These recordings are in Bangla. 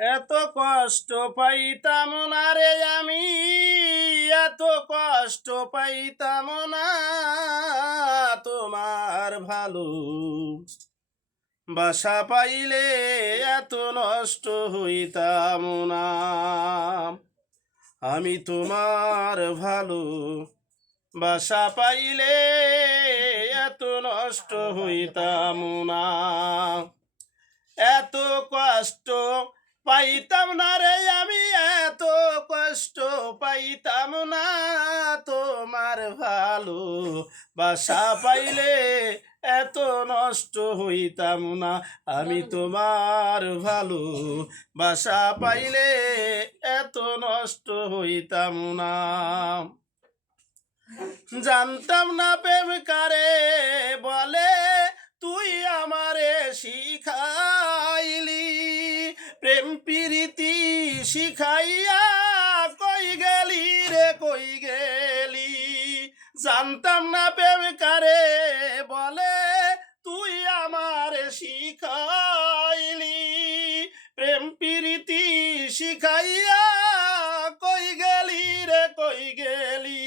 এত কষ্ট পাইতাম না রে আমি, এত কষ্ট পাইতাম না তোমার ভালো বাসা পাইলে এত নষ্ট হইতাম না। আমি তোমার ভালো বাসা পাইলে এত নষ্ট হইতাম না। এত কষ্ট পাইতাম না রে আমি, এত কষ্ট পাইতাম না তোমার ভালো বাসা পাইলে এত নষ্ট হইতাম না। আমি তোমার ভালো বাসা পাইলে এত নষ্ট হইতাম না। জানতাম না প্রেম কারে বলে, তুই আমারে শিখাইলি। প্রেম প্রীতি শিখাইয়া কই গেলি রে কই গেলি। জানতাম না প্রেম কারে বলে, তুই আমারে শিখাইলি। প্রেম প্রীতি শিখাইয়া কই গেলি রে কই গেলি।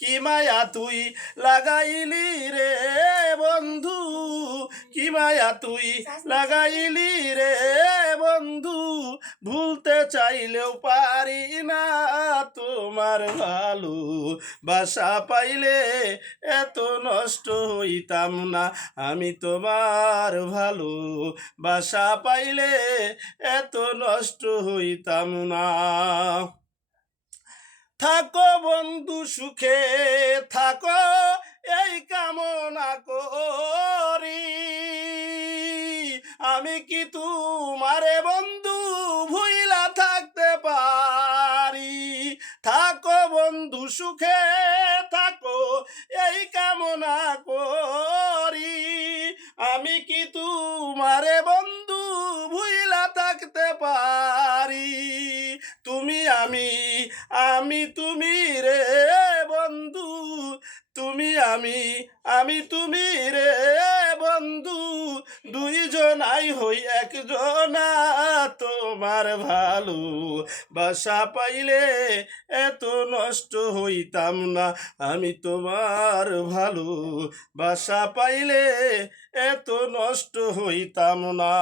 কি মায়া তুই লাগাইলি রে বন্ধু, কি মায়া তুই লাগাইলি রে বন্ধু। ভুলতে চাইলেও পারি না তোমার ভালো বাসা পাইলে এত নষ্ট হইতাম না। আমি তোমার ভালো বাসা পাইলে এত নষ্ট হইতাম না। থাকো বন্ধু সুখে থাকো এই কামনা করি। আমি কি তোমারে বন্ধু ভুইলা থাকতে পারি। থাকো বন্ধু সুখে থাকো এই কামনা করি। আমি কি তোমারে বন্ধু ভুইলা থাকতে পারি। তুমি আমি তুমি রে বন্ধু, তুমি আমি তুমি রে বন্ধু। দুইজনাই হই একজনা তোমার ভালো বাসা পাইলে এত নষ্ট হইতাম না। আমি তোমার ভালো বাসা পাইলে এত নষ্ট হইতাম না।